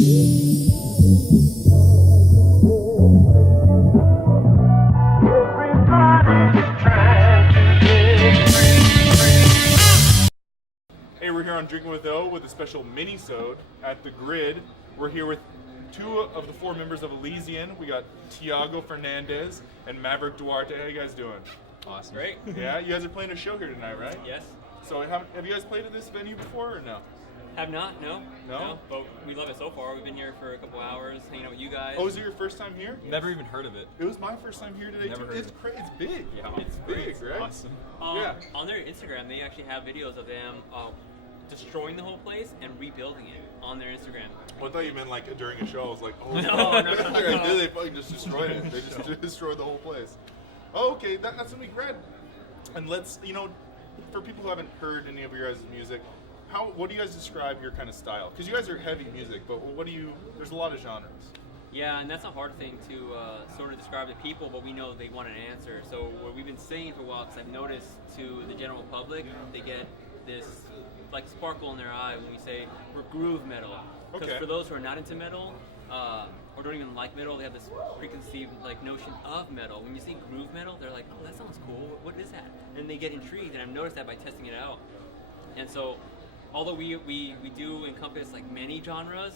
Hey, we're here on Drinking with O with a special mini-sode at the Grid. We're here with two of the four members of Elyzian. We got Tiago Fernandez and Maverick Duarte. How you guys doing? Awesome. Great. Yeah, you guys are playing a show here tonight, right? Yes. So have you guys played at this venue before or no? Have not, no. No? But we love it so far. We've been here for a couple hours, hanging out with you guys. Oh, is it your first time here? Never even heard of it. It was my first time here today Never too. heard It's it's big. Yeah, it's big, right? Awesome. Yeah. On their Instagram, they actually have videos of them destroying the whole place and rebuilding it on their Instagram. Well, I thought you meant like during a show. I was like, oh, No. They fucking just destroyed it. They just destroyed the whole place. Oh, okay, that's gonna be great. And let's, for people who haven't heard any of your guys' music, what do you guys describe your kind of style? Because you guys are heavy music, but there's a lot of genres. Yeah, and that's a hard thing to sort of describe to people, but we know they want an answer. So what we've been saying for a while, because I've noticed to the general public, they get this like sparkle in their eye when we say we're groove metal. Because Okay. for those who are not into metal, or don't even like metal, they have this preconceived like notion of metal. When you see groove metal, they're like, oh, that sounds cool. What is that? And they get intrigued, and I've noticed that by testing it out. And so, although we do encompass like many genres,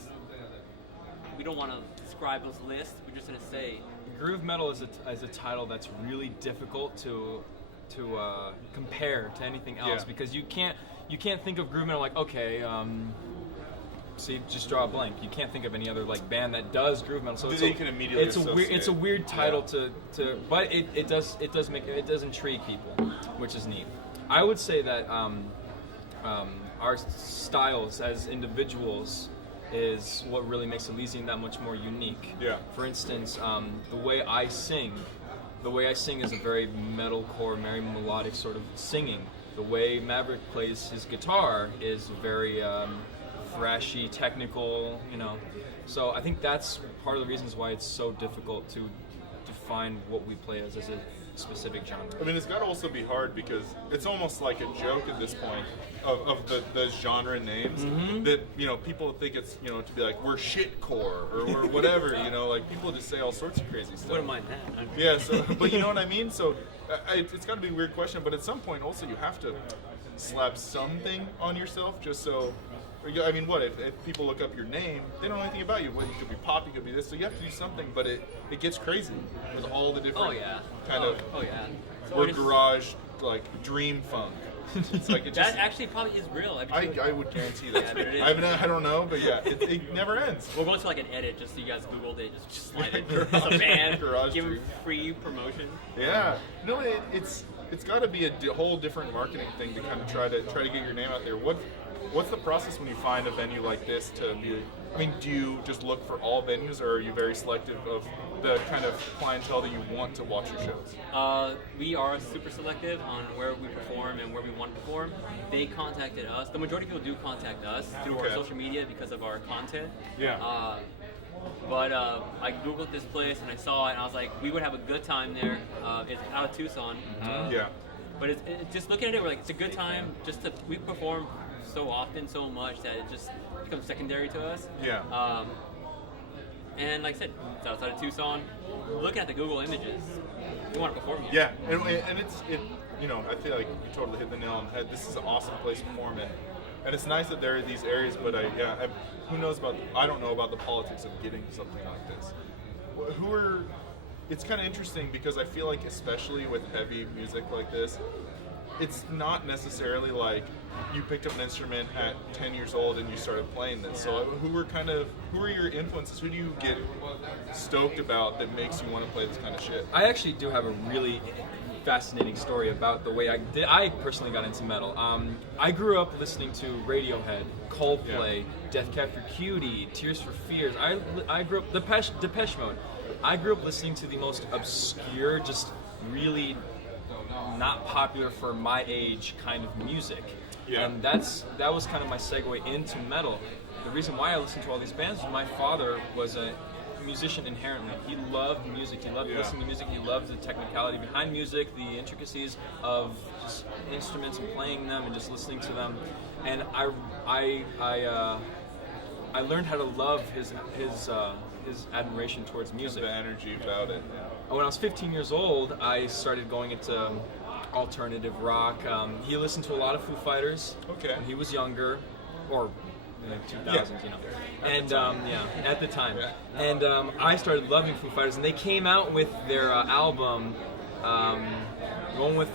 we don't want to describe those lists. We're just going to say Groove metal is a title that's really difficult to compare to anything else, Yeah. because you can't think of groove metal like, okay, so you just draw a blank. You can't think of any other like band that does groove metal. So You can immediately it's a weird title Yeah. but it does intrigue people, which is neat. I would say that our styles as individuals is what really makes Elyzian that much more unique. Yeah. For instance, the way I sing is a very metalcore, very melodic sort of singing. The way Maverick plays his guitar is very thrashy, technical, So I think that's part of the reasons why it's so difficult to define what we play as a specific genre. I mean, it's got to also be hard because it's almost like a joke at this point of the genre names that people think it's to be like we're shitcore or we're whatever like people just say all sorts of crazy stuff. wouldn't mind that. Yeah, so but you know what I mean. So it's got to be a weird question, but at some point also you have to slap something on yourself just so. I mean, what if people look up your name? They don't know anything about you. Well, you could be pop, you could be this. So you have to do something, but it gets crazy with all the different or garage like dream funk. It's like it just, That actually probably is real. I would guarantee that's Yeah, real. it is. I don't know, but yeah, it never ends. We'll go into like an edit just so you guys Googled it, just slide it. Garage- It's a band, garage give them dream. free promotion. Yeah, no, it's got to be a whole different marketing thing to kind of try to get your name out there. What's the process when you find a venue like this to be? I mean, do you just look for all venues, or are you very selective of the kind of clientele that you want to watch your shows? We are super selective on where we perform and where we want to perform. They contacted us. The majority of people do contact us through our Okay. social media because of our content. Yeah. But I Googled this place and I saw it and I was like, we would have a good time there. It's out of Tucson. Yeah. But it's just looking at it, we're like, it's a good time. We perform so often, so much that it just becomes secondary to us. Yeah. And like I said, it's outside of Tucson. Looking at the Google images, we want to perform here. Yeah, and it's I feel like you totally hit the nail on the head. This is an awesome place to perform in, and it's nice that there are these areas. But who knows about? I don't know about the politics of getting something like this. It's kind of interesting because I feel like, especially with heavy music like this, it's not necessarily like you picked up an instrument at 10 years old and you started playing this. So who are your influences? Who do you get stoked about that makes you want to play this kind of shit? I actually do have a really fascinating story about the way I personally got into metal. I grew up listening to Radiohead, Coldplay, Death Cab for Cutie, Tears for Fears. I grew up Depeche Mode. I grew up listening to the most obscure, just really not popular for my age kind of music. Yeah. And that was kind of my segue into metal. The reason why I listened to all these bands was my father was a musician inherently. He loved music. He loved listening to music. He loved the technicality behind music, the intricacies of just instruments and playing them and just listening to them. And I learned how to love his admiration towards music. The energy about it. When I was 15 years old, I started going into alternative rock. He listened to a lot of Foo Fighters Okay. when he was younger, or in the 2000s, you know. And at the time. Yeah. And I started loving Foo Fighters, and they came out with their album, going with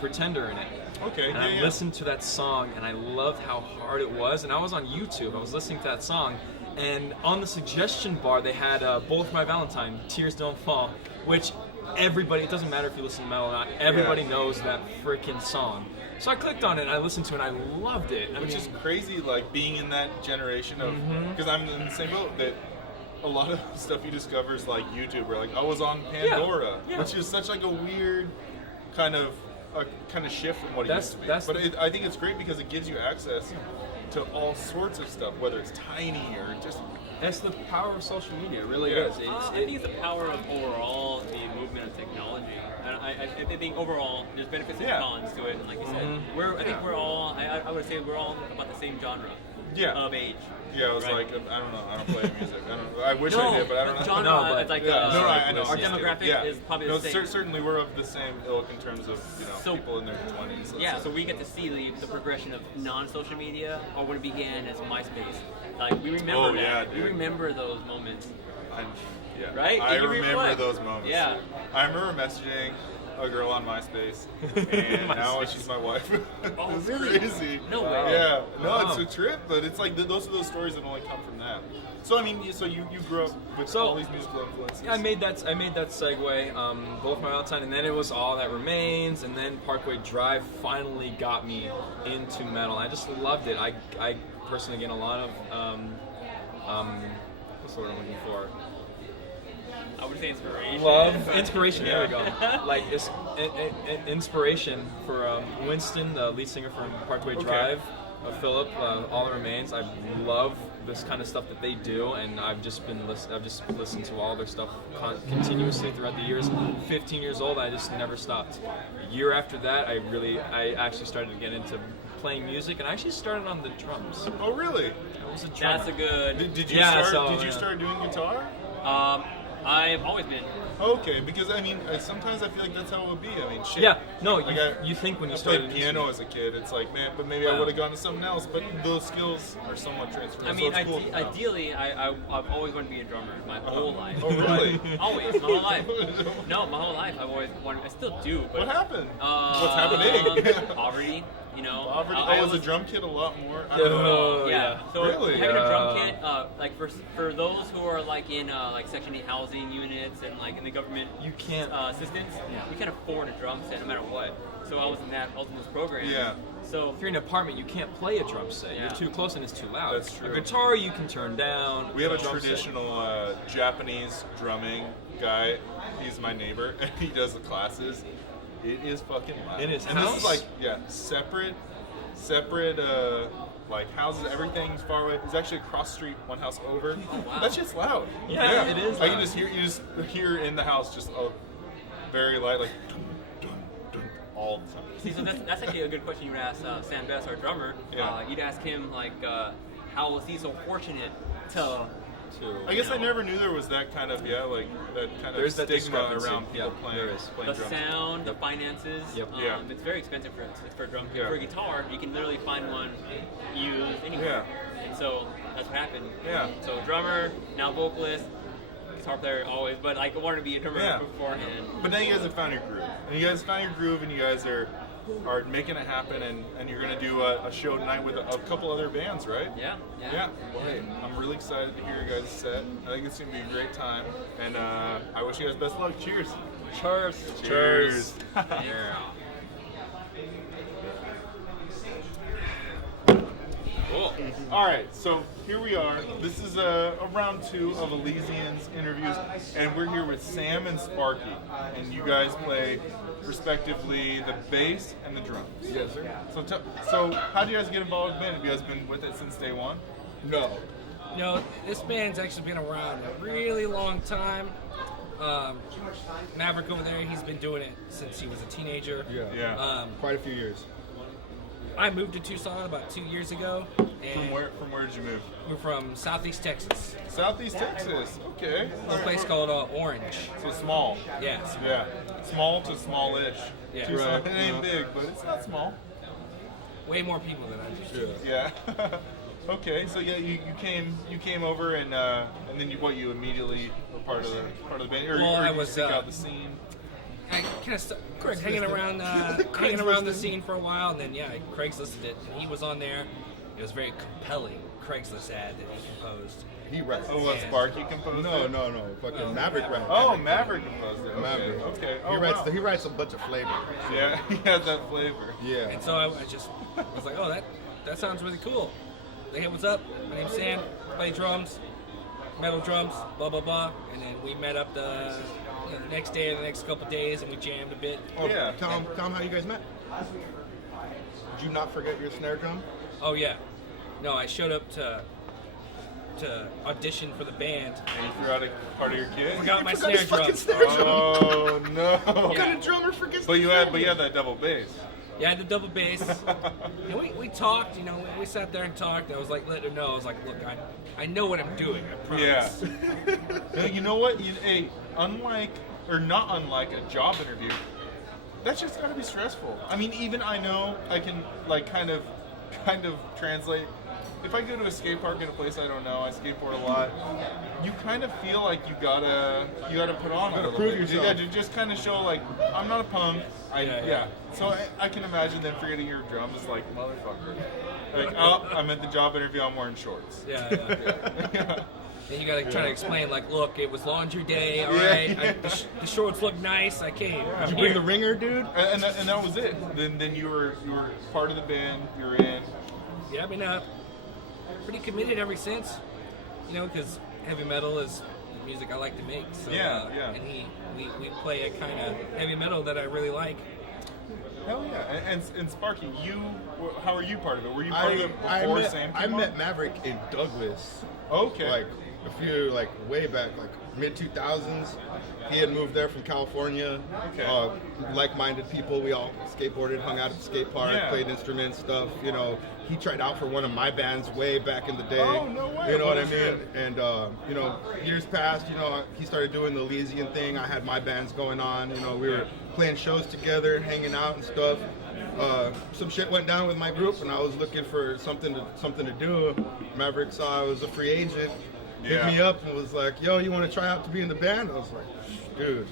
Pretender in it. Okay. And I listened to that song, and I loved how hard it was. And I was on YouTube. I was listening to that song, and on the suggestion bar, they had "Bullet for My Valentine," "Tears Don't Fall," which everybody, it doesn't matter if you listen to metal or not, everybody knows that freaking song. So I clicked on it, and I listened to it, and I loved it. Which is crazy, like being in that generation of, because I'm in the same boat, that a lot of stuff you discover is like YouTube, or like I was on Pandora, which is such like a weird kind of shift from what it used to be. But I think it's great because it gives you access to all sorts of stuff, whether it's tiny or just. It's the power of social media, it really is. I think it's the power of overall the movement of technology. And I think overall there's benefits and cons to it. And like you said, I think we're all, I would say we're all about the same genre of age. Yeah, I was like, I don't know, I don't play music. I wish I did, but I don't know. Genre, it's like, I know. Our demographic is probably the same. Certainly we're of the same ilk in terms of, people in their 20s. Yeah, so we get to see the progression of non-social media, or when it began as MySpace. Like, we remember that. Yeah, dude. We remember those moments. Right? I remember what? those moments. Yeah. I remember messaging a girl on MySpace, and now she's my wife. Oh, It's really? crazy. No way. Yeah. No, it's a trip, but it's like those are those stories that only come from that. So I mean, you grew up with all these musical influences. Yeah, I made that segue. Both My Valentine, and then it was All That Remains, and then Parkway Drive finally got me into metal. I just loved it. I personally get a lot of what's the word I'm looking for? I would say inspiration. Love, inspiration. There we go. Like it's inspiration for Winston, the lead singer from Parkway Drive, Philip, All That Remains. I love this kind of stuff that they do, and I've just listened to all their stuff continuously throughout the years. 15 years old, I just never stopped. A year after that, I actually started to get into playing music, and I actually started on the drums. Oh, really? I was a drummer. That's a good. Did you start doing guitar? I've always been. Okay, because I mean, sometimes I feel like that's how it would be. I mean, shit. Yeah, no, like you think when you started started piano as a kid, it's like, man, but maybe I would have gone to something else. But those skills are somewhat transferable. I mean, so it's cool. ideally, I've always wanted to be a drummer my whole life. Oh, really? Always, my whole life. No, my whole life I've always wanted. I still do. But what happened? What's happening? Poverty. You know, I was a drum kit a lot more. I don't know. Yeah. So really? having a drum kit, like for those who are like in like Section 8 housing units and like in the government, you can't assistance. You can't afford a drum set no matter what. So I was in this program. Yeah. So if you're in an apartment, you can't play a drum set. Yeah. You're too close and it's too loud. That's true. A guitar you can turn down. We have a traditional Japanese drumming guy. He's my neighbor, and he does the classes. It is fucking loud. In his and house? This is like, separate, like houses, everything's far away. It's actually across the street, one house over. Oh, wow. That's just loud. Yeah, it is I loud. can just hear in the house just a very light, like, dun, dun, dun, all the time. See, so that's actually a good question you would ask Sam Best, our drummer. Yeah. You'd ask him like, how was he so fortunate to? I guess I never knew there was that kind of that kind of There's that stigma discrepancy. around people playing The drums. sound, the finances. Yep. It's very expensive for a drum kit. Yeah. For a guitar, you can literally find one used anywhere. And so that's what happened. Yeah. So drummer, now vocalist, guitar player always, but like I wanted to be a drummer beforehand. But now you guys have found your groove. And you guys found your groove, and you guys are making it happen, and you're going to do a show tonight with a couple other bands, right? Yeah. Well, hey, I'm really excited to hear your guys' set. I think it's going to be a great time, and I wish you guys best luck. Cheers. Cheers. Yeah. Cool. All right, so here we are. This is a round 2 of Elyzian's interviews, and we're here with Sam and Sparky, and you guys play respectively the bass and the drums. Yes, sir. So how did you guys get involved with the band? Have you guys been with it since day one? No. No, this band's actually been around a really long time. Maverick over there, he's been doing it since he was a teenager. Yeah. Quite a few years. I moved to Tucson about 2 years ago, From where did you move? We're from Southeast Texas. Southeast Texas. Okay. A place called Orange. So small. Yes. Yeah. Small to smallish. Yeah. Too small. Right, It ain't big, but it's not small. Way more people than I'm used to. Yeah. Yeah. Okay. So yeah, you came over and then you immediately were part of the band, or, Well, or I you was, stick out the scene. I kind of hanging around the scene for a while, and then I Craigslisted it, and he was on there. It was a very compelling Craigslist ad that he composed. He writes. Oh, what Yeah. Sparky composed? No. it? Fucking Maverick writes. Oh, Maverick composed it. Okay. Maverick. Okay. Oh, He writes. wow. He writes a bunch of flavor. Yeah, he has that flavor. Yeah. And so I was like, oh, that sounds really cool. Like, hey, what's up? My name's Sam. Play drums, metal drums, blah blah blah. And then we met up the next day or the next couple days, and we jammed a bit. Oh, Yeah. Tell him how you guys met. Did you not forget your snare drum? Oh yeah, no, I showed up to audition for the band. And you threw out a part of your kit. Forgot my You forgot snare his drum. fucking snare drum. Oh no! What kind of drummer forgets? But you the had snare? that double bass. Yeah, I had the double bass. And we talked, we sat there and talked. I was like, letting him know. I was like, look, I know what I'm doing. I Yeah. promise. You know what? Unlike or not unlike a job interview, that's just got to be stressful. I mean, even I know I can kind of translate. If I go to a skate park in a place I don't know, I skateboard a lot. You kind of feel like you gotta put on a little prove bit. yourself. Yeah, to just kind of show like I'm not a punk. Yeah. So I can imagine them forgetting your drums is like motherfucker. Like, oh, I'm at the job interview. I'm wearing shorts. Yeah. Yeah. And you gotta try to explain, like, look, it was laundry day, all Yeah, right. yeah. The shorts look nice. I came. Did you bring the ringer, dude? And that was it. Then you were part of the band. You were in. Yeah, I mean, pretty committed ever since. Because heavy metal is the music I like to make. So, Yeah. And we play a kind of heavy metal that I really like. Hell yeah! And Sparky, how are you part of it? Were you part of it before Sam I came on? met Maverick in Douglas. Okay. Like a few, way back, mid 2000s. He had moved there from California. Okay. Like-minded people. We all skateboarded, hung out at the skate park, Yeah. played instruments, stuff. He tried out for one of my bands way back in the day. Oh, no way. You know what I What mean? was And years passed. He started doing the Elyzian thing. I had my bands going on. We were playing shows together, hanging out and stuff. Some shit went down with my group, and I was looking for something to do. Maverick saw I was a free agent, hit Yeah. me up, and was like, "Yo, you want to try out to be in the band?" I was like, "Dude,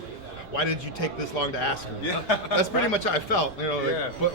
why did you take this long to ask me?" Yeah. That's pretty much how I felt. Yeah. But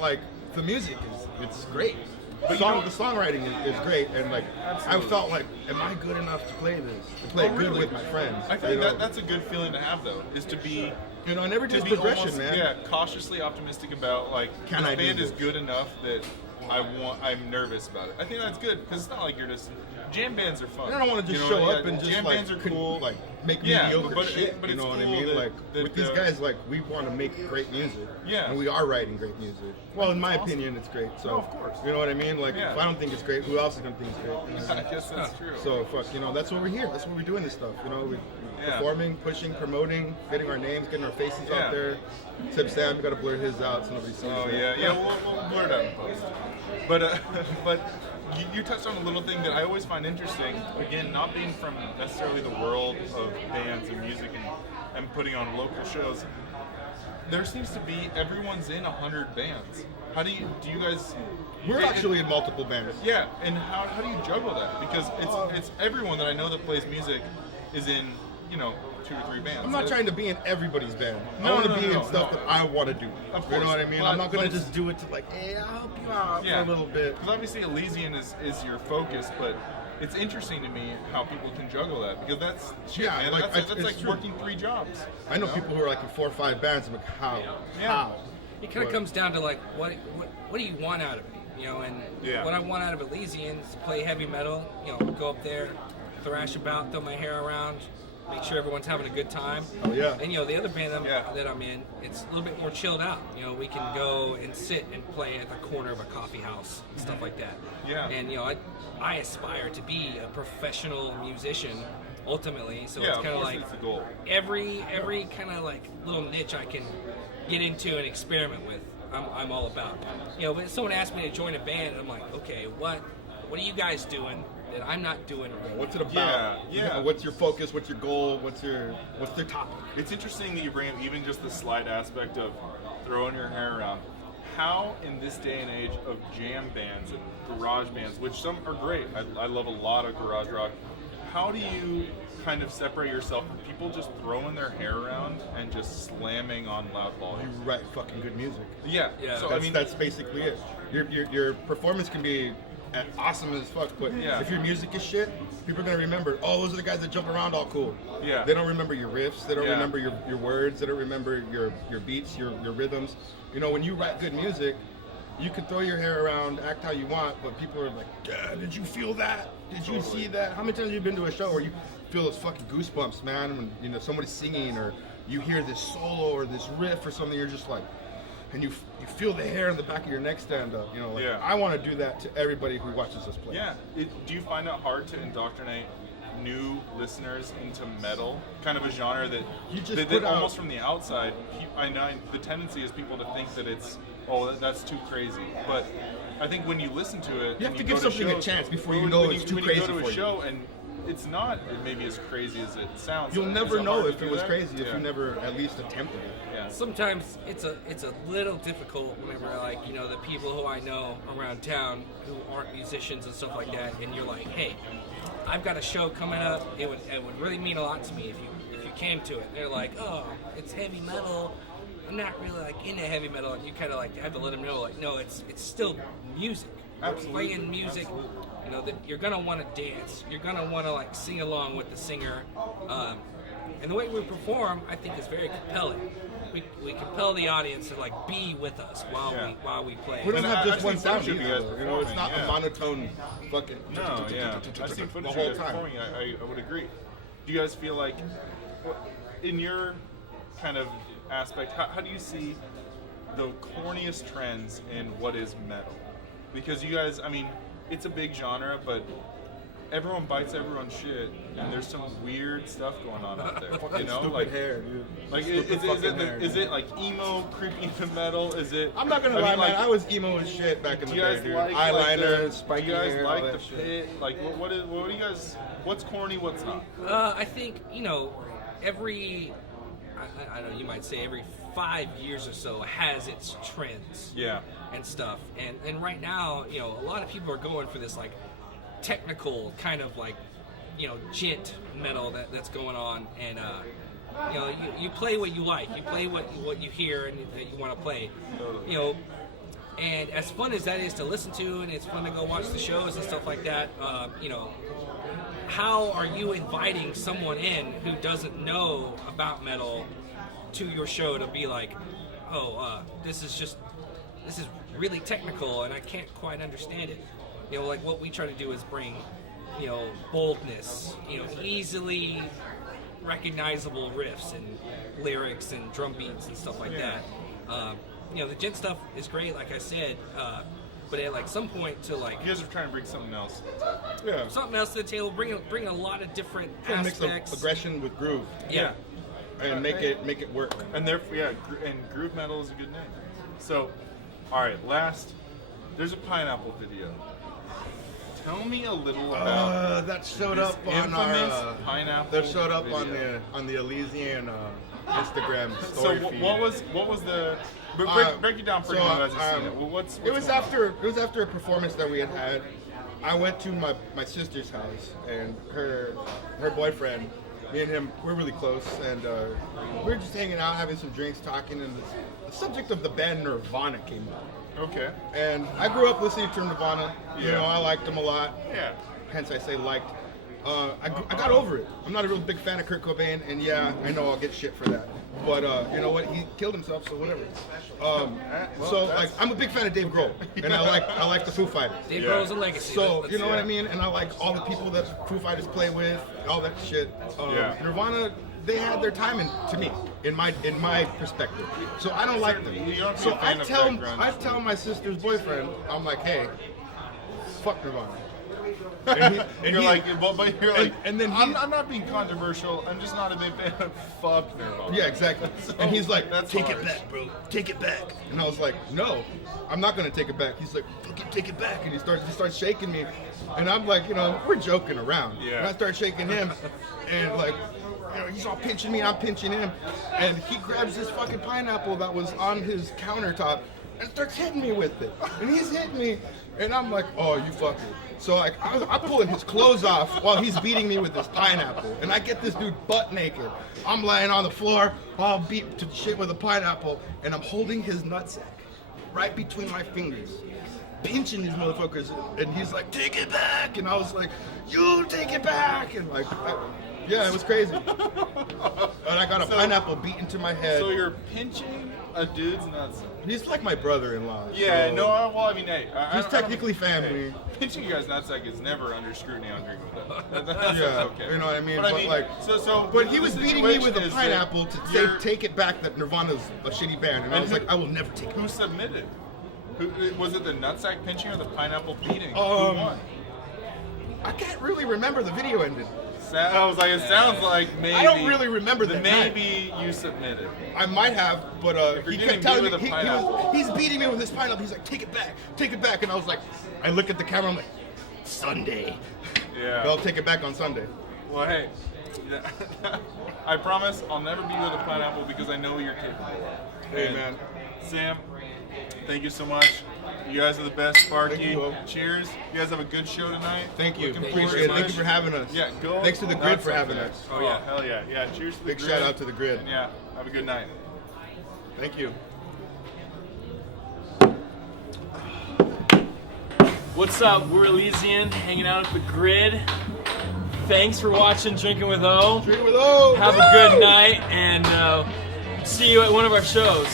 the music it's great. But The songwriting is great, and I Absolutely. felt like, am I good enough to play this? To play Oh, good really? with my friends? I feel like that's a good feeling to have though, is to be and everything's be progression, almost, man. cautiously optimistic about Can this I do band is this? good enough that I'm nervous about it. I think that's good because it's not like you're just jam bands are fun. And I don't want to just You know, show yeah, up and just jam bands are cool. make Yeah, mediocre but shit. but You it's know what I cool mean? that With these guys, we want to make great music. Yeah. And we are writing great music. Well, in my That's awesome. opinion, it's great. So No, of course. you know what I mean? Yeah. If I don't think it's great, who else is gonna think it's great? You know what I I mean? guess that's true. So that's what we're here. That's what we're doing this stuff. We Yeah. performing, pushing, promoting, getting our names, getting our faces Yeah. out there. Except Sam, you gotta blur his out so nobody sees Oh it. yeah. We'll blur it out in post. But you touched on a little thing that I always find interesting. Again, not being from necessarily the world of bands and music and putting on local shows. There seems to be everyone's in 100 bands. How do you guys? We're actually in multiple bands. Yeah, and how do you juggle that? Because it's everyone that I know that plays music is in 2 or 3 bands. I'm not trying to be in everybody's band. No, I want to no, be no, in stuff no. that I want to do. Of You know course, what I mean? but- I'm not going but to just do it to hey, I'll help you out Yeah. for a little bit. Because obviously Elyzian is your focus, but it's interesting to me how people can juggle that because that's shit, Yeah, man. That's it's like true. working 3 jobs. I know people who are in 4 or 5 bands. I'm like, how? Yeah. How? It kind of comes down to what do you want out of it, and Yeah. what I want out of Elysian is to play heavy metal, go up there, thrash about, throw my hair around, make sure everyone's having a good time. Oh, yeah. And the other band Yeah. that I'm in, it's a little bit more chilled out. We can go and sit and play at the corner of a coffee house and stuff like that. Yeah. And I aspire to be a professional musician ultimately, so Yeah, it's of kind of course like it's the goal. every kind of little niche I can get into and experiment with, I'm all about. But if someone asked me to join a band, I'm like, okay, what what are you guys doing that I'm not doing right What's it now? about? Yeah. You know, what's your focus? What's your goal? What's their topic? It's interesting that you bring up even just the slight aspect of throwing your hair around. How, in this day and age of jam bands and garage bands, which some are great, I love a lot of garage rock, how do you kind of separate yourself from people just throwing their hair around and just slamming on loud You volume? write fucking good music. Yeah. Yeah. So That's, I mean, that's basically it. Your performance can be awesome as fuck, but Yeah. if your music is shit, people are gonna remember. Oh, those are the guys that jump around all cool. Yeah. They don't remember your riffs. They don't Yeah. remember your words. They don't remember your beats, your rhythms. You know, when you write good music, you can throw your hair around, act how you want, but people are like, yeah, did you feel that? Did you see that? How many times have you been to a show where you feel those fucking goosebumps, man, when you know somebody's singing or you hear this solo or this riff or something, you're just like, and you feel the hair in the back of your neck stand up. You know, like, Yeah. I want to do that to everybody who watches us play. yeah. Do you find it hard to indoctrinate new listeners into metal, kind of a genre that You just that put out- almost from the outside, I know the tendency is people to think that it's, oh, that's too crazy. But I think when you listen to it, You have and to go give something a shows- chance before you when- know when it's too when crazy you go to for a you. show and it's not maybe as crazy as it sounds. You'll Is never it know hard to if it do was that? crazy if Yeah. you never at least attempted it. Yeah. Sometimes it's a little difficult whenever, like, you know, the people who I know around town who aren't musicians and stuff like that, and you're like, hey, I've got a show coming up. It would really mean a lot to me if you came to it. They're like, oh, it's heavy metal. I'm not really like into heavy metal, and you kind of like have to let them know, like, no, it's still music. Absolutely. We're playing music. Absolutely. You know that you're gonna want to dance. You're gonna want to like sing along with the singer. And the way we perform, I think, is very compelling. We compel the audience to like be with us while we play. We don't And have just I've one seen sound footage of you either. guys You know, it's not performing, a yeah. monotone fucking. No, yeah. I've seen the footage of whole you guys time. performing. I would agree. Do you guys feel like, in your kind of aspect, how do you see the corniest trends in what is metal? Because you guys, I mean, it's a big genre, but everyone bites everyone's shit, and there's some weird stuff going on out there. You know, Stupid like, hair, dude. like Stupid fucking hair, is dude. it like emo, creepy into metal? Is it? I'm not gonna I lie, mean, man. like, I was emo as shit back in do the you day, guys dude. like Eyeliner, the, spiky do you guys hair, all like that the shit. pit? Like, what do you guys? What's corny? What's not? I think, you know, every, I don't know, you might say every 5 years or so has its trends Yeah. and stuff. And right now, you know, a lot of people are going for this like technical kind of like, you know, gent metal that's going on. And, you know, you play what you like. You play what you hear and that you want to play. Totally. You know, and as fun as that is to listen to, and it's fun to go watch the shows and stuff like that, you know, how are you inviting someone in who doesn't know about metal to your show to be like, oh, this is really technical and I can't quite understand it. You know, like what we try to do is bring, you know, boldness, you know, easily recognizable riffs and lyrics and drum beats and stuff like Yeah. that. You know, the gent stuff is great, like I said, but at like some point to like You guys are trying to bring something else. Yeah. something else to the table, bring a lot of different Trying to mix aspects. the aggression with groove Yeah. and make it work. And therefore, yeah, and groove metal is a good name. So, all right, last, there's a pineapple video. Tell me a little about That showed this up on infamous our. pineapple. That showed up video. on the Elyzian Instagram So story feed. what was the? Break it down for anyone who hasn't seen it. Well, what's it was going on? after a performance that we had. I went to my sister's house and her boyfriend. Me and him, we're really close, and we were just hanging out, having some drinks, talking, and the subject of the band Nirvana came up. Okay. And I grew up listening to Nirvana. You Yeah. know, I liked them a lot. Yeah. Hence, I say liked. I got over it. I'm not a real big fan of Kurt Cobain, and yeah, I know I'll get shit for that. But you know what? He killed himself, so whatever. So like, I'm a big fan of Dave Grohl, and I like the Foo Fighters. Dave Yeah. Grohl's a legacy. So That's- you know what I yeah. mean, and I like all the people that Foo Fighters play with, all that shit. Yeah. Nirvana, they had their time to me, in my perspective. So I don't like them. You don't have to So be a fan of that grunge. I tell my sister's boyfriend, I'm like, hey, fuck Nirvana. And You're like, but you're like, and then I'm not being controversial. I'm just not a big fan of fuck Nirvana. yeah, exactly. So, And he's like, that's take harsh. it back, bro. Take it back. And I was like, no, I'm not gonna take it back. He's like, fucking take it back. And he starts shaking me. And I'm like, we're joking around. Yeah. And I start shaking him, and like, he's all pinching me, I'm pinching him. And he grabs this fucking pineapple that was on his countertop and starts hitting me with it. And he's hitting me, and I'm like, oh, you fucker. So like, I'm pulling his clothes off while he's beating me with this pineapple. And I get this dude butt naked. I'm laying on the floor, all beat to shit with a pineapple, and I'm holding his nutsack right between my fingers, pinching these motherfuckers. And he's like, take it back. And I was like, you take it back. And like, yeah, it was crazy. And I got a pineapple beat into my head. So you're pinching a dude's nuts. He's like my brother-in-law. Yeah, so no, well, I mean, hey. he's technically family. Hey, pinching you guys' nutsack is never under scrutiny. I'm agreeing with that. That's Yeah, okay. you know what I mean? But, But like, but he was the beating me situation with a is pineapple that to say, you're- take it back, that Nirvana's a shitty band. And I was who- like, I will never take it Who back. submitted? Was it the nutsack pinching or the pineapple beating? Who Um, won? I can't really remember the video ended. I was like, it sounds like maybe. I don't really remember the night. Maybe you submitted. I might have, but you're he getting kept telling beat me, with a pineapple. he's beating me with his pineapple. He's like, take it back. And I was like, I look at the camera, I'm like, Sunday. Yeah. They'll take it back on Sunday. Well, hey, I promise I'll never be with a pineapple because I know you're capable. Hey, And man. Sam, thank you so much. You guys are the best, Sparky. Thank you. Cheers. You guys have a good show tonight. Thank you. Looking Appreciate forward it. to Thank you for having us. Yeah, go. Thanks to the Grid for having us. Oh, yeah. Hell yeah. Yeah, cheers to the Big Grid. shout out to the Grid. And yeah, have a good night. Thank you. What's up? We're Elyzian, hanging out at the Grid. Thanks for watching Drinking with O. Drink with O. Have a good night, and see you at one of our shows.